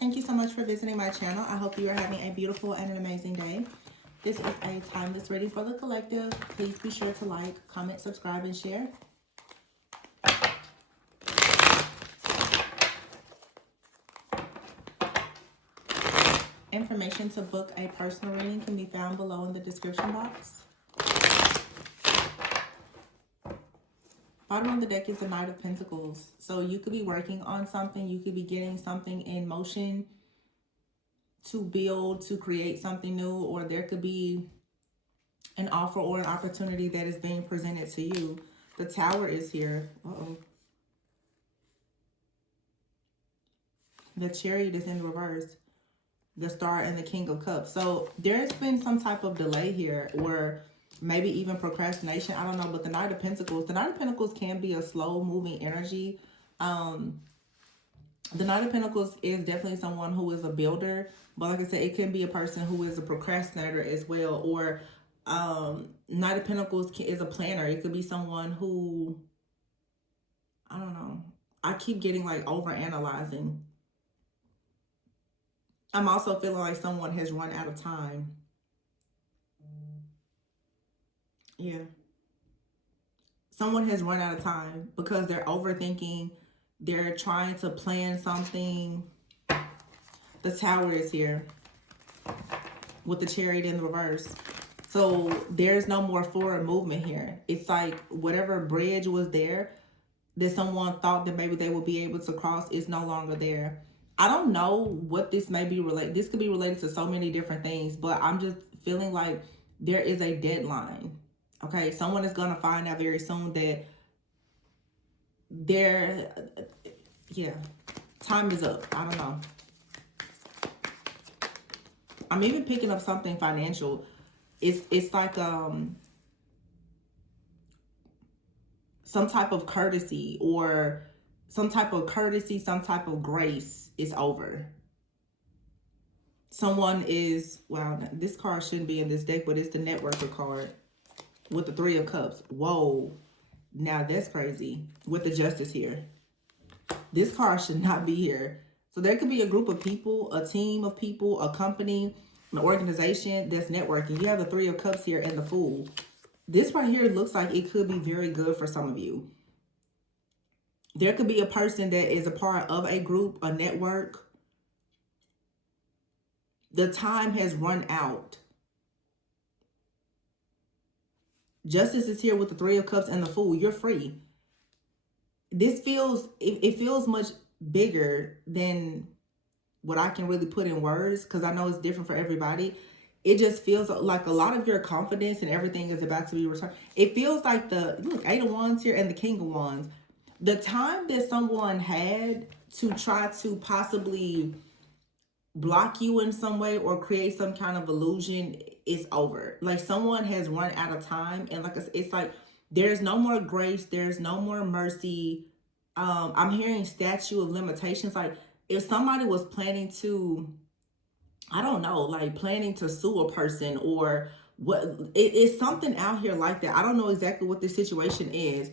Thank you so much for visiting my channel. I hope you are having a beautiful and an amazing day. This is a timeless reading for the collective. Please be sure to like, comment, subscribe, and share. Information to book a personal reading can be found below in the description box. Bottom of the deck is the Knight of Pentacles. So you could be working on something. You could be getting something in motion to build, to create something new, or there could be an offer or an opportunity that is being presented to you. The Tower is here. The Chariot is in reverse. The Star and the King of Cups. So there's been some type of delay here, or maybe even procrastination. I don't know, but the Knight of Pentacles can be a slow moving energy. The Knight of Pentacles is definitely someone who is a builder, but like I said, it can be a person who is a procrastinator as well, or Knight of Pentacles is a planner. It could be someone who, I don't know, I keep getting like over analyzing. I'm also feeling like someone has run out of time. Yeah. Someone has run out of time because they're overthinking. They're trying to plan something. The Tower is here with the Chariot in the reverse. So there's no more forward movement here. It's like whatever bridge was there that someone thought that maybe they would be able to cross is no longer there. I don't know what this may be related. This could be related to so many different things, but I'm just feeling like there is a deadline. Okay, someone is going to find out very soon that time is up. I don't know. I'm even picking up something financial. It's like some type of courtesy, or some type of grace is over. Someone is, wow, this card shouldn't be in this deck, but it's the Networker card with the Three of Cups. Whoa, now that's crazy. With the Justice here. This card should not be here. So there could be a group of people, a team of people, a company, an organization that's networking. You have the Three of Cups here and the Fool. This right here looks like it could be very good for some of you. There could be a person that is a part of a group, a network. The time has run out. Justice is here with the Three of Cups and the Fool. You're free. This feels, it feels much bigger than what I can really put in words, because I know it's different for everybody. It just feels like a lot of your confidence and everything is about to be returned. It feels like look, Eight of Wands here and the King of Wands. The time that someone had to try to possibly block you in some way or create some kind of illusion is over. Like someone has run out of time, and like I said, it's like there's no more grace, there's no more mercy. I'm hearing statute of limitations. Like if somebody was planning to, I don't know, like planning to sue a person or what, it's something out here like that. I don't know exactly what this situation is,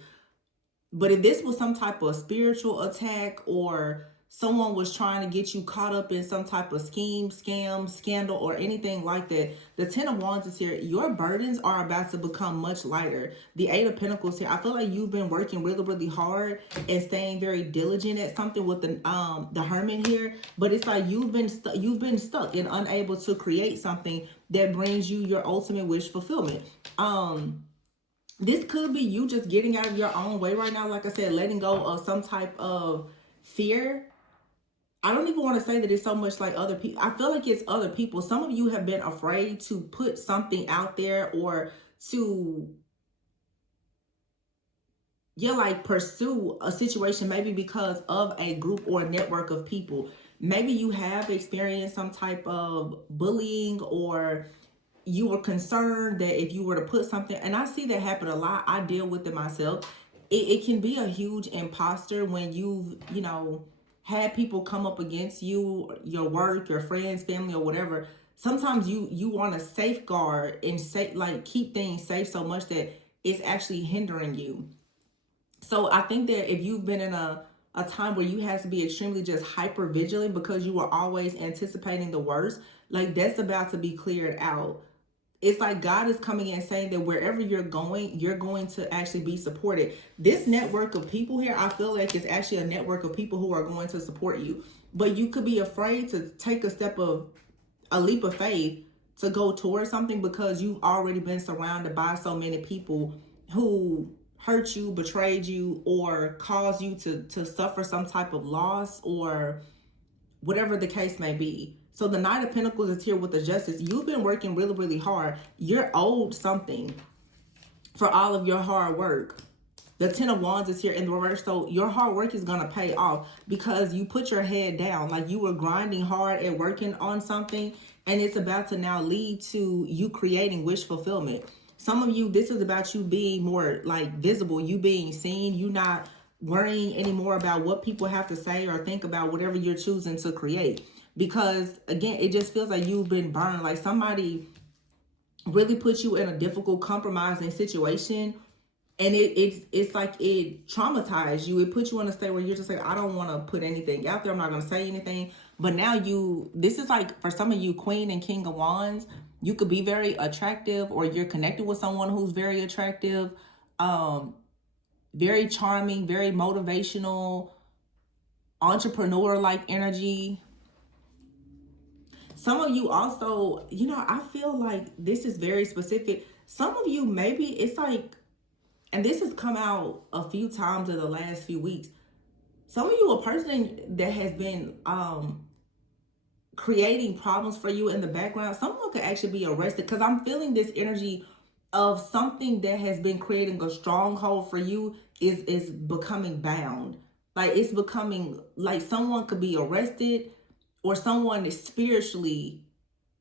but if this was some type of spiritual attack, or someone was trying to get you caught up in some type of scheme, scam, scandal, or anything like that, the Ten of Wands is here. Your burdens are about to become much lighter. The Eight of Pentacles here. I feel like you've been working really, really hard and staying very diligent at something with the Hermit here, but it's like you've been stuck and unable to create something that brings you your ultimate wish fulfillment. This could be you just getting out of your own way right now. Like I said, letting go of some type of fear. I don't even want to say that it's so much like other people. I feel like it's other people. Some of you have been afraid to put something out there, or to, like pursue a situation, maybe because of a group or a network of people. Maybe you have experienced some type of bullying, or you were concerned that if you were to put something, and I see that happen a lot. I deal with it myself. It can be a huge imposter when you've, had people come up against you, your work, your friends, family, or whatever. Sometimes you want to safeguard and keep things safe so much that it's actually hindering you. So I think that if you've been in a a time where you have to be extremely just hyper vigilant because you are always anticipating the worst. Like that's about to be cleared out. It's like God is coming in saying that wherever you're going to actually be supported. This network of people here, I feel like it's actually a network of people who are going to support you. But you could be afraid to take a leap of faith to go towards something because you've already been surrounded by so many people who hurt you, betrayed you, or caused you to suffer some type of loss or whatever the case may be. So the Knight of Pentacles is here with the Justice. You've been working really, really hard. You're owed something for all of your hard work. The Ten of Wands is here in the reverse. So your hard work is going to pay off because you put your head down. Like you were grinding hard and working on something. And it's about to now lead to you creating wish fulfillment. Some of you, this is about you being more like visible. You being seen. You not worrying anymore about what people have to say or think about whatever you're choosing to create. Because again, it just feels like you've been burned. Like somebody really put you in a difficult, compromising situation. And it's like it traumatized you. It put you in a state where you're just like, I don't want to put anything out there. I'm not going to say anything. But now this is like, for some of you, Queen and King of Wands, you could be very attractive or you're connected with someone who's very attractive, very charming, very motivational, entrepreneur-like energy. Some of you also, I feel like this is very specific. Some of you, maybe it's like, and this has come out a few times in the last few weeks. Some of you, a person that has been creating problems for you in the background, someone could actually be arrested because I'm feeling this energy of something that has been creating a stronghold for you is becoming bound. Like it's becoming like someone could be arrested or someone is spiritually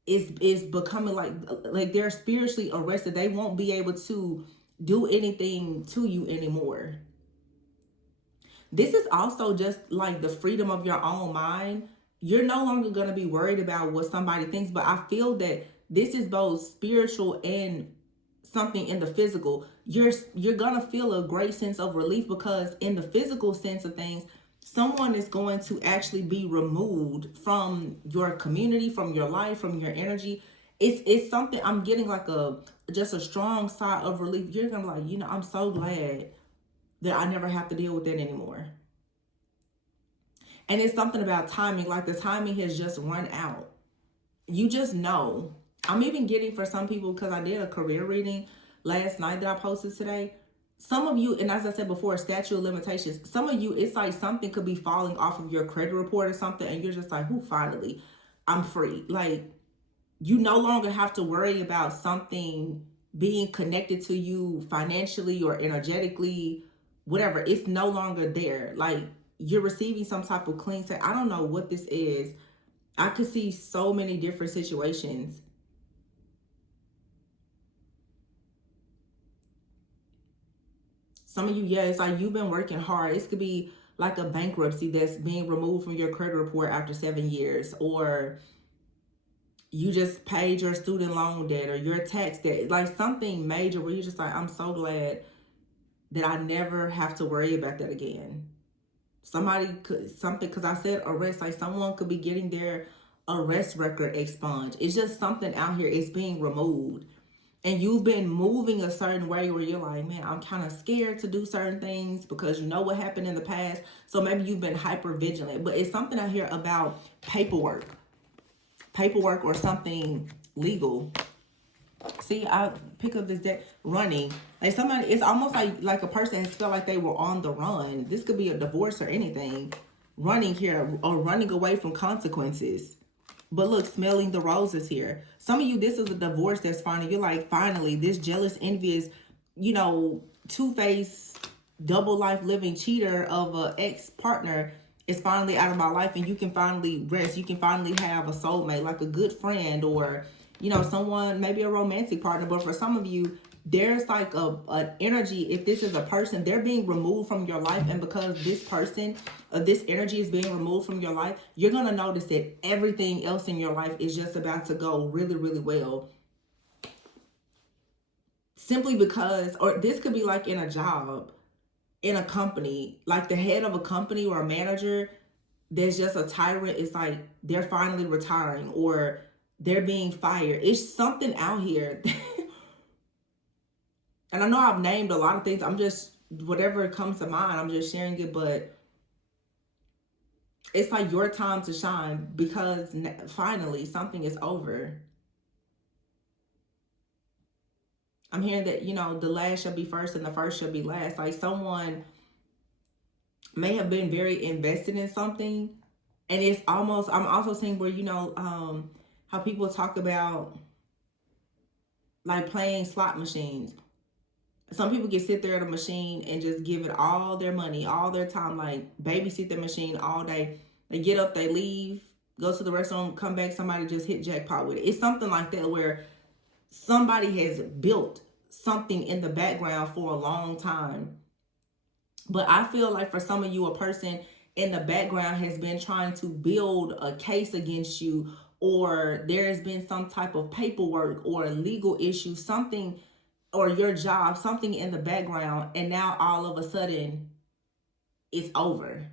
is becoming like they're spiritually arrested. They won't be able to do anything to you anymore. This is also just like the freedom of your own mind. You're no longer going to be worried about what somebody thinks, but I feel that this is both spiritual and something in the physical. You're going to feel a great sense of relief because in the physical sense of things, someone is going to actually be removed from your community, from your life, from your energy. It's something I'm getting like just a strong sigh of relief. You're gonna be like, I'm so glad that I never have to deal with that anymore. And it's something about timing, like the timing has just run out. You just know. I'm even getting for some people, because I did a career reading last night that I posted today. Some of you, and as I said before, statute of limitations, some of you, it's like something could be falling off of your credit report or something, and you're just like, finally, I'm free. Like, you no longer have to worry about something being connected to you financially or energetically, whatever. It's no longer there. Like, you're receiving some type of clean set. I don't know what this is. I could see so many different situations. Some of you, yeah, it's like you've been working hard. It could be like a bankruptcy that's being removed from your credit report after 7 years, or you just paid your student loan debt or your tax debt, like something major where you're just like, I'm so glad that I never have to worry about that again. Because I said arrest, like someone could be getting their arrest record expunged. It's just something out here. It's being removed. And you've been moving a certain way where you're like, man, I'm kind of scared to do certain things because you know what happened in the past. So maybe you've been hyper vigilant. But it's something out here about paperwork or something legal. See, I pick up this deck, running. Like somebody, it's almost like a person has felt like they were on the run. This could be a divorce or anything. Running here or running away from consequences. But look, smelling the roses here. Some of you, this is a divorce that's finally, you're like, finally, this jealous, envious, two-faced, double life living cheater of an ex-partner is finally out of my life, and you can finally rest. You can finally have a soulmate, like a good friend, or, someone, maybe a romantic partner. But for some of you, there's like an energy, if this is a person, they're being removed from your life. And because this person, this energy is being removed from your life, you're going to notice that everything else in your life is just about to go really, really well. Simply because, or this could be like in a job. in a company, like the head of a company or a manager, there's just a tyrant. It's like they're finally retiring or they're being fired. It's something out here. And I know I've named a lot of things. I'm just, whatever comes to mind, I'm just sharing it. But it's like your time to shine because finally something is over. I'm hearing that, you know, the last shall be first and the first shall be last. Like someone may have been very invested in something. And it's almost, I'm also seeing where, you know, how people talk about like playing slot machines. Some people can sit there at a machine and just give it all their money, all their time, like babysit the machine all day. They get up, they leave, go to the restaurant, come back, somebody just hit jackpot with it. It's something like that where somebody has built something in the background for a long time. But I feel like for some of you, a person in the background has been trying to build a case against you, or there has been some type of paperwork or a legal issue, something, or your job, something in the background, and now all of a sudden it's over.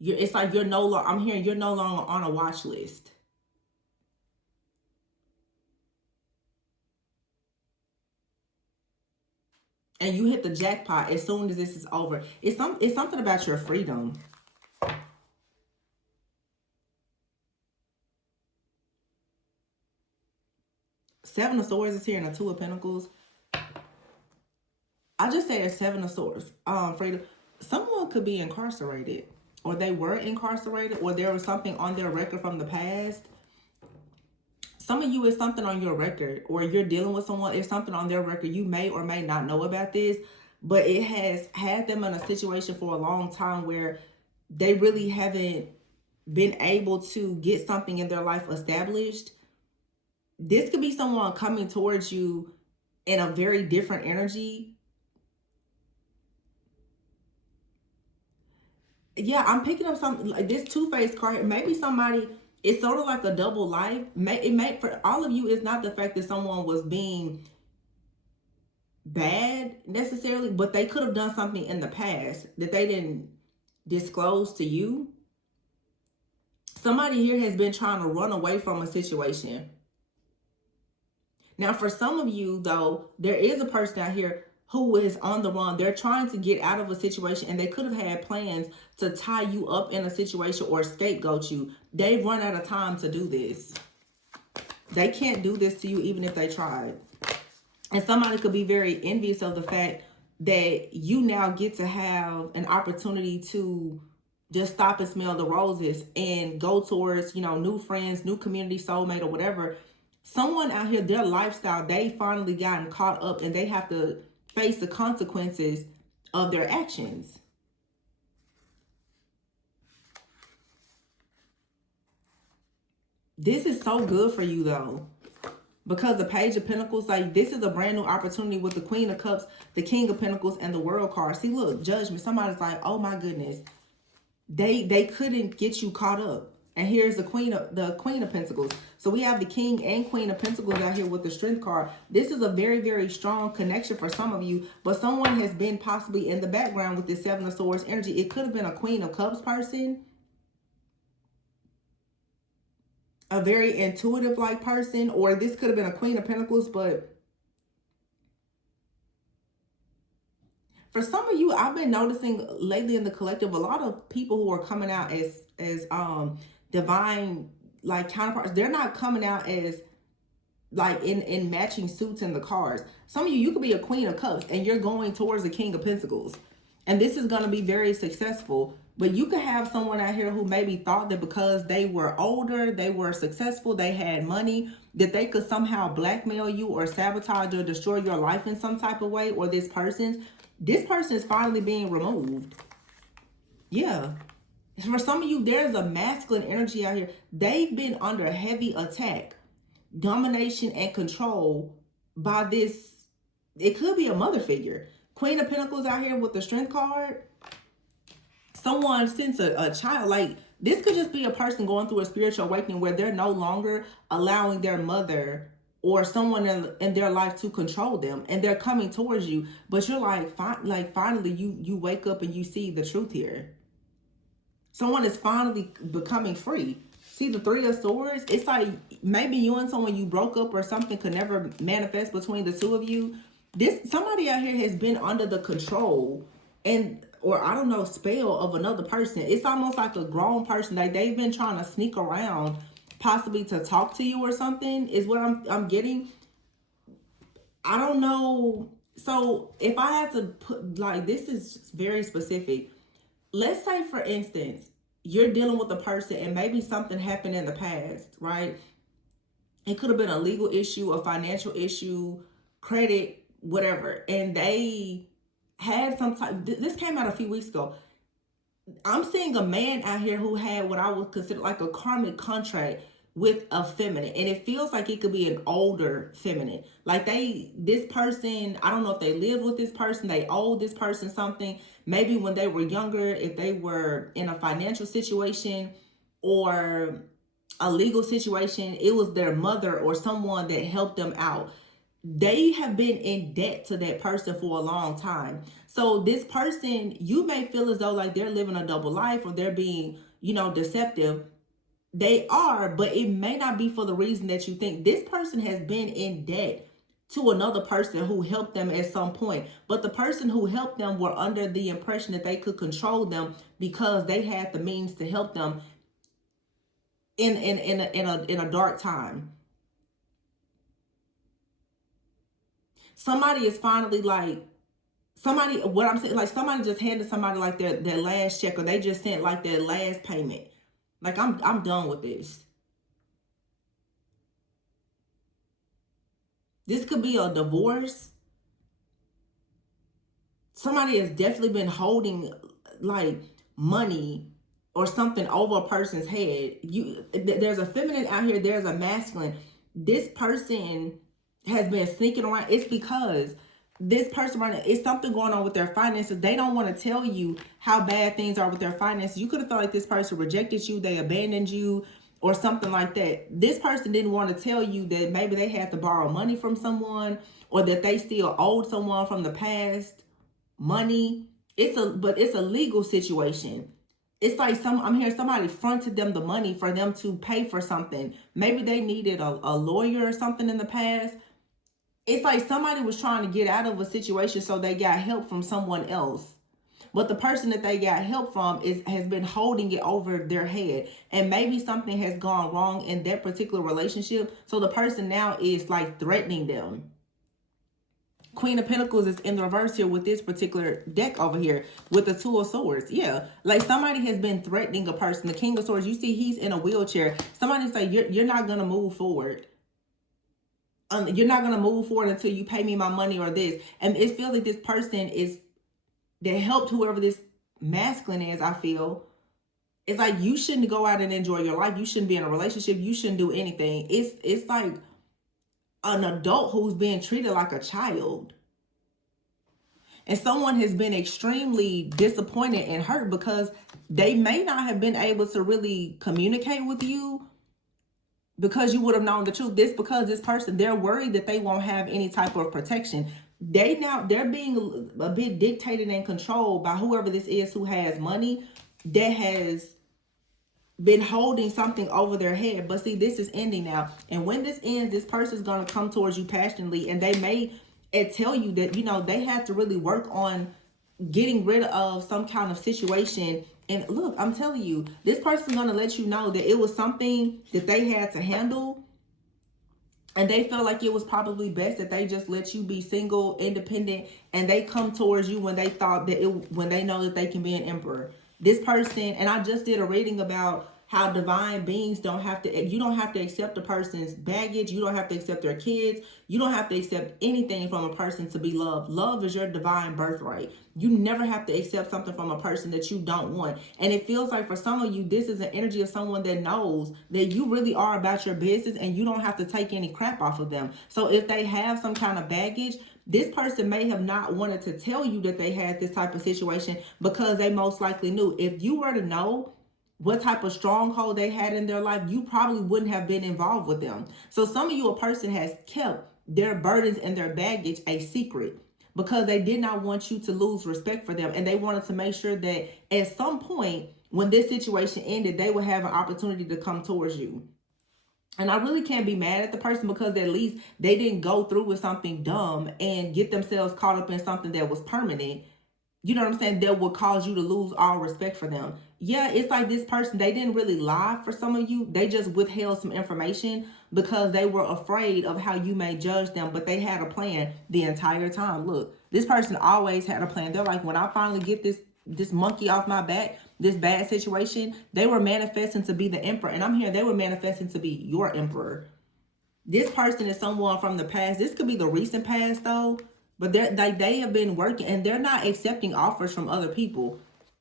It's like you're no longer, I'm hearing you're no longer on a watch list. And you hit the jackpot as soon as this is over. It's something about your freedom. Seven of Swords is here and the Two of Pentacles. I just say there's Seven of Swords. Freedom. Someone could be incarcerated, or they were incarcerated, or there was something on their record from the past. Some of you is something on your record, or you're dealing with someone, it's something on their record. You may or may not know about this, but it has had them in a situation for a long time where they really haven't been able to get something in their life established. This could be someone coming towards you in a very different energy. Yeah, I'm picking up something like this two-faced card. Maybe somebody, it's sort of like a double life. It may, for all of you, it's not the fact that someone was being bad necessarily, but they could have done something in the past that they didn't disclose to you. Somebody here has been trying to run away from a situation. Now, for some of you, though, there is a person out here who is on the run. They're trying to get out of a situation, and they could have had plans to tie you up in a situation or scapegoat you. They've run out of time to do this. They can't do this to you even if they tried. And somebody could be very envious of the fact that you now get to have an opportunity to just stop and smell the roses and go towards, you know, new friends, new community, soulmate, or whatever. Someone out here, their lifestyle, they finally gotten caught up and they have to face the consequences of their actions. This is so good for you, though. Because the Page of Pentacles, like, this is a brand new opportunity with the Queen of Cups, the King of Pentacles, and the World card. See, look, Judgment. Somebody's like, oh my goodness. They couldn't get you caught up. And here's the Queen of Pentacles. So we have the King and Queen of Pentacles out here with the Strength card. This is a very, very strong connection for some of you. But someone has been possibly in the background with the Seven of Swords energy. It could have been a Queen of Cups person. A very intuitive like person. Or this could have been a Queen of Pentacles. But for some of you, I've been noticing lately in the collective, a lot of people who are coming out as divine like counterparts, they're not coming out as like in matching suits in the cards. Some of you could be a Queen of Cups and you're going towards the King of Pentacles, and this is going to be very successful. But you could have someone out here who maybe thought that because they were older, they were successful, they had money, that they could somehow blackmail you or sabotage or destroy your life in some type of way. Or this person is finally being removed. Yeah. For some of you, there's a masculine energy out here. They've been under heavy attack, domination, and control by this. It could be a mother figure. Queen of Pentacles out here with the Strength card. Someone since a child, like this could just be a person going through a spiritual awakening where they're no longer allowing their mother or someone in their life to control them, and they're coming towards you, but you're like finally you wake up and you see the truth here. Someone is finally becoming free. See the Three of Swords? It's like maybe you and someone you broke up or something could never manifest between the two of you. This somebody out here has been under the control and or I don't know, spell of another person. It's almost like a grown person. Like they've been trying to sneak around, possibly to talk to you or something, is what I'm getting. I don't know. So if I had to put like this is very specific. Let's say, for instance, you're dealing with a person and maybe something happened in the past, right? It could have been a legal issue, a financial issue, credit, whatever. And they had some type, this came out a few weeks ago. I'm seeing a man out here who had what I would consider like a karmic contract with a feminine, and it feels like it could be an older feminine. Like this person, I don't know if they lived with this person, they owed this person something. Maybe when they were younger, if they were in a financial situation or a legal situation, it was their mother or someone that helped them out. They have been in debt to that person for a long time. So this person, you may feel as though like they're living a double life or they're being, deceptive. They are, but it may not be for the reason that you think. This person has been in debt to another person who helped them at some point. But the person who helped them were under the impression that they could control them because they had the means to help them in a dark time. Somebody is finally like, what I'm saying, like somebody just handed somebody like their last check, or they just sent like their last payment. Like I'm done with this. This could be a divorce. Somebody has definitely been holding like money or something over a person's head. There's a feminine out here, there's a masculine. This person has been sneaking around. It's because this person right now, it's something going on with their finances. They don't want to tell you how bad things are with their finances. You could have felt like this person rejected you, they abandoned you, or something like that. This person didn't want to tell you that maybe they had to borrow money from someone, or that they still owed someone from the past money. It's a legal situation. It's like I'm hearing somebody fronted them the money for them to pay for something. Maybe they needed a lawyer or something in the past. It's like somebody was trying to get out of a situation, so they got help from someone else. But the person that they got help from has been holding it over their head. And maybe something has gone wrong in that particular relationship. So the person now is like threatening them. Queen of Pentacles is in the reverse here with this particular deck over here with the Two of Swords. Yeah, like somebody has been threatening a person. The King of Swords, you see he's in a wheelchair. Somebody say, you're not going to move forward. You're not going to move forward until you pay me my money or this. And it feels like this person that helped whoever this masculine is, I feel. It's like you shouldn't go out and enjoy your life. You shouldn't be in a relationship. You shouldn't do anything. It's like an adult who's being treated like a child. And someone has been extremely disappointed and hurt because they may not have been able to really communicate with you because you would have known the truth. Because this person, they're worried that they won't have any type of protection. They're being a bit dictated and controlled by whoever this is who has money that has been holding something over their head. But see, this is ending now. And when this ends, this person's going to come towards you passionately, and they may tell you that, they had to really work on getting rid of some kind of situation. And look, I'm telling you, this person's going to let you know that it was something that they had to handle. And they felt like it was probably best that they just let you be single, independent, and they come towards you when they thought that when they know that they can be an emperor. This person, and I just did a reading about how divine beings you don't have to accept a person's baggage. You don't have to accept their kids. You don't have to accept anything from a person to be loved. Love is your divine birthright. You never have to accept something from a person that you don't want. And it feels like for some of you, this is an energy of someone that knows that you really are about your business and you don't have to take any crap off of them. So if they have some kind of baggage, this person may have not wanted to tell you that they had this type of situation because they most likely knew. If you were to know what type of stronghold they had in their life, you probably wouldn't have been involved with them. So some of you, a person has kept their burdens and their baggage a secret because they did not want you to lose respect for them. And they wanted to make sure that at some point when this situation ended, they would have an opportunity to come towards you. And I really can't be mad at the person because at least they didn't go through with something dumb and get themselves caught up in something that was permanent. You know what I'm saying? That would cause you to lose all respect for them. Yeah, it's like this person, they didn't really lie for some of you. They just withheld some information because they were afraid of how you may judge them, but they had a plan the entire time. Look, this person always had a plan. They're like, when I finally get this monkey off my back, this bad situation, they were manifesting to be the emperor. And I'm here, they were manifesting to be your emperor. This person is someone from the past. This could be the recent past though, but they're like, they have been working and they're not accepting offers from other people.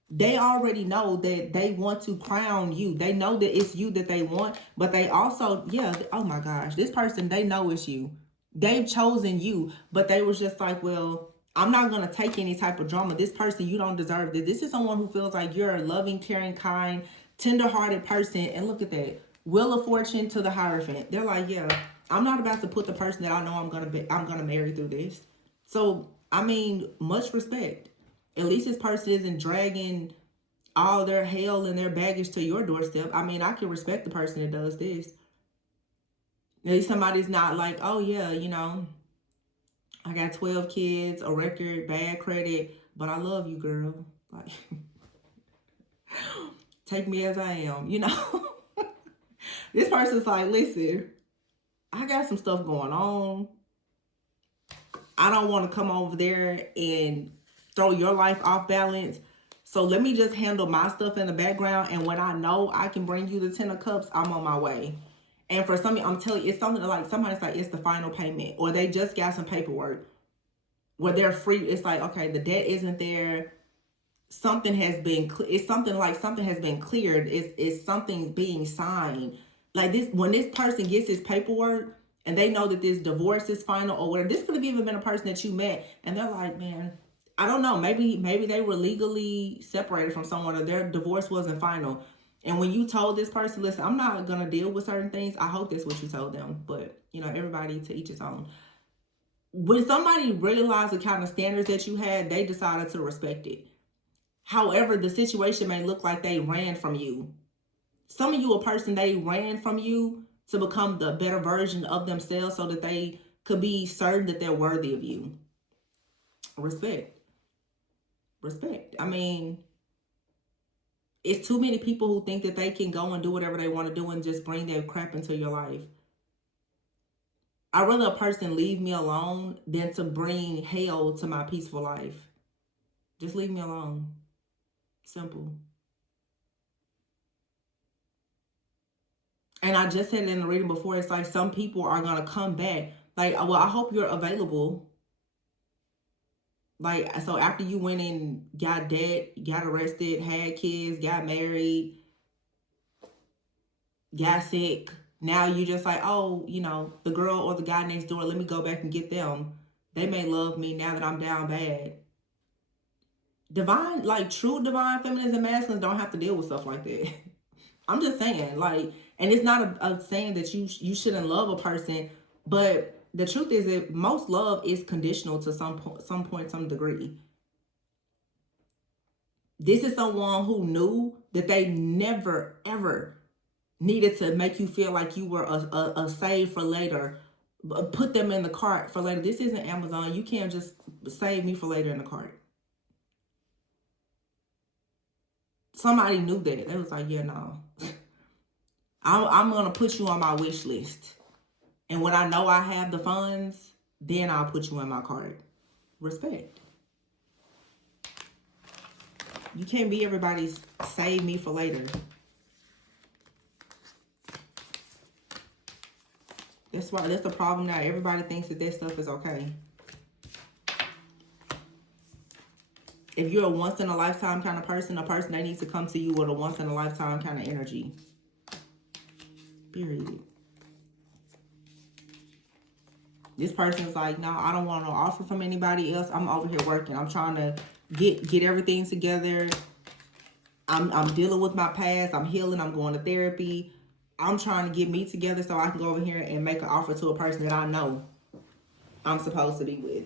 They already know that they want to crown you. They know that it's you that they want, but they also, yeah, oh my gosh, this person, they know it's you. They've chosen you, but they was just like, well, I'm not going to take any type of drama. This person, you don't deserve this. This is someone who feels like you're a loving, caring, kind, tender-hearted person. And look at that. Wheel of Fortune to the Hierophant. They're like, yeah, I'm not about to put the person that I know I'm gonna marry through this. So, I mean, much respect. At least this person isn't dragging all their hell and their baggage to your doorstep. I mean, I can respect the person that does this. At least somebody's not like, oh yeah, you know, I got 12 kids, a record, bad credit, but I love you, girl. Like, take me as I am, you know? This person's like, listen, I got some stuff going on. I don't want to come over there and throw your life off balance. So let me just handle my stuff in the background. And when I know I can bring you the 10 of cups, I'm on my way. And for some, I'm telling you, it's something like, somebody's like, it's the final payment. Or they just got some paperwork where they're free. It's like, okay, the debt isn't there. Something has been, it's something like something has been cleared. It's something being signed. Like this, when this person gets his paperwork and they know that this divorce is final or whatever, this could have even been a person that you met and they're like, man, I don't know, maybe they were legally separated from someone or their divorce wasn't final. And when you told this person, listen, I'm not going to deal with certain things, I hope that's what you told them. But, you know, everybody to each his own. When somebody realized the kind of standards that you had, they decided to respect it. However, the situation may look like they ran from you. Some of you, a person, they ran from you to become the better version of themselves so that they could be certain that they're worthy of you. Respect. Respect. I mean, it's too many people who think that they can go and do whatever they want to do and just bring their crap into your life. I'd rather a person leave me alone than to bring hell to my peaceful life. Just leave me alone. Simple. And I just said it in the reading before, it's like some people are going to come back. Like, well, I hope you're available. Like, so after you went and got dead, got arrested, had kids, got married, got sick, now you just like, oh, you know, the girl or the guy next door, let me go back and get them. They may love me now that I'm down bad. Divine, like true divine feminines and masculines don't have to deal with stuff like that. I'm just saying, like, and it's not a saying that you shouldn't love a person, but the truth is that most love is conditional to some point, some degree. This is someone who knew that they never, ever needed to make you feel like you were a save for later, put them in the cart for later. This isn't Amazon. You can't just save me for later in the cart. Somebody knew that. They was like, yeah, no. I'm going to put you on my wish list. And when I know I have the funds, then I'll put you in my cart. Respect. You can't be everybody's save me for later. That's the problem now. Everybody thinks that stuff is okay. If you're a once in a lifetime kind of person, a person that needs to come to you with a once in a lifetime kind of energy. Period. This person's like, no, I don't want no offer from anybody else. I'm over here working. I'm trying to get everything together. I'm dealing with my past. I'm healing. I'm going to therapy. I'm trying to get me together so I can go over here and make an offer to a person that I know I'm supposed to be with.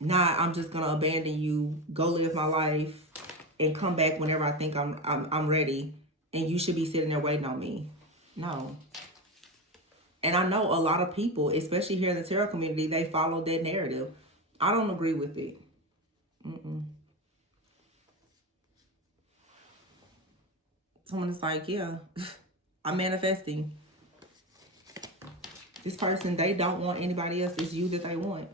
Not I'm just gonna abandon you, go live my life, and come back whenever I think I'm ready, and you should be sitting there waiting on me. No. And I know a lot of people, especially here in the tarot community, they follow that narrative. I don't agree with it. Someone is like, yeah, I'm manifesting. This person, they don't want anybody else. It's you that they want.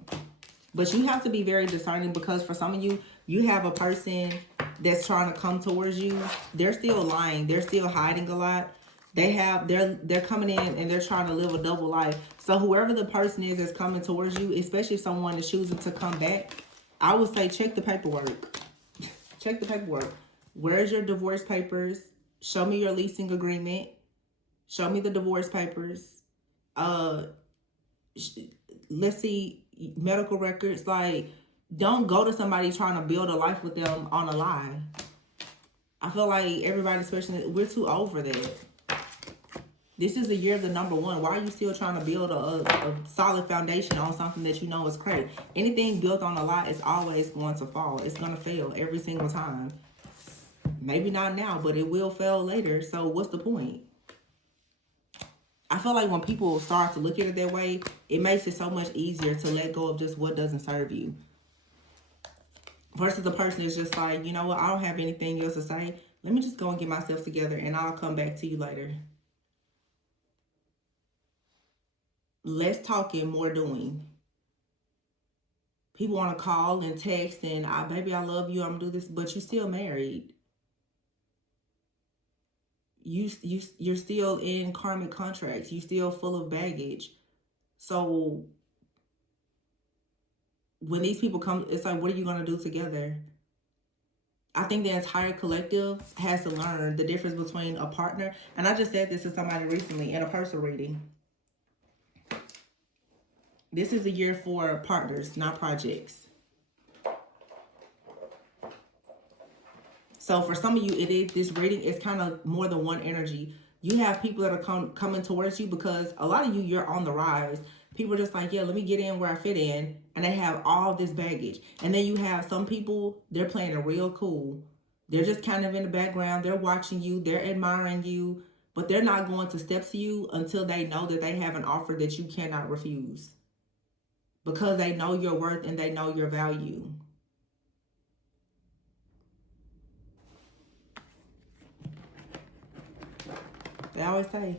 But you have to be very discerning, because for some of you, you have a person that's trying to come towards you. They're still lying. They're still hiding a lot. They're coming in and they're trying to live a double life. So whoever the person is that's coming towards you, especially if someone is choosing to come back, I would say check the paperwork. Check the paperwork. Where's your divorce papers? Show me your leasing agreement. Show me the divorce papers. Let's see, medical records. Like, don't go to somebody trying to build a life with them on a lie. I feel like everybody, especially, we're too old for that. This is the year of the number one. Why are you still trying to build a solid foundation on something that you know is crazy? Anything built on a lie is always going to fall. It's going to fail every single time. Maybe not now, but it will fail later. So what's the point? I feel like when people start to look at it that way, it makes it so much easier to let go of just what doesn't serve you. Versus the person is just like, you know what, I don't have anything else to say. Let me just go and get myself together and I'll come back to you later. Less talking, more doing. People want to call and text and, baby, I love you, I'm going to do this, but you're still married. You're still in karmic contracts. You're still full of baggage. So when these people come, it's like, what are you going to do together? I think the entire collective has to learn the difference between a partner. And I just said this to somebody recently in a personal reading. This is a year for partners, not projects. So for some of you, this reading is kind of more than one energy. You have people that are coming towards you because a lot of you, you're on the rise. People are just like, yeah, let me get in where I fit in. And they have all this baggage. And then you have some people, they're playing it real cool. They're just kind of in the background. They're watching you. They're admiring you. But they're not going to step to you until they know that they have an offer that you cannot refuse. Because they know your worth and they know your value. They always say,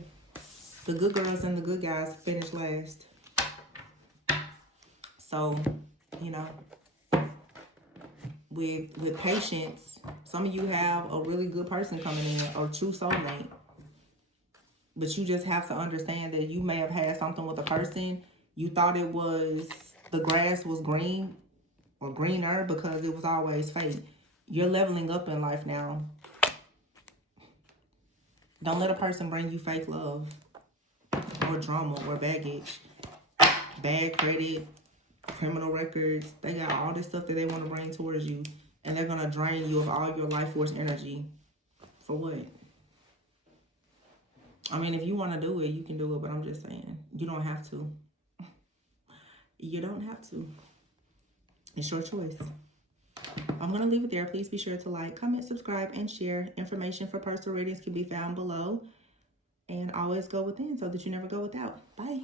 the good girls and the good guys finish last. So, you know, with patience, some of you have a really good person coming in, or true soulmate. But you just have to understand that you may have had something with a person. You thought it was, the grass was green or greener because it was always fake. You're leveling up in life now. Don't let a person bring you fake love or drama or baggage, bad credit, criminal records. They got all this stuff that they want to bring towards you, and they're going to drain you of all your life force energy. For what? I mean, if you want to do it, you can do it, but I'm just saying, you don't have to. You don't have to. It's your choice. I'm going to leave it there. Please be sure to like, comment, subscribe, and share. Information for personal readings can be found below. And always go within so that you never go without. Bye.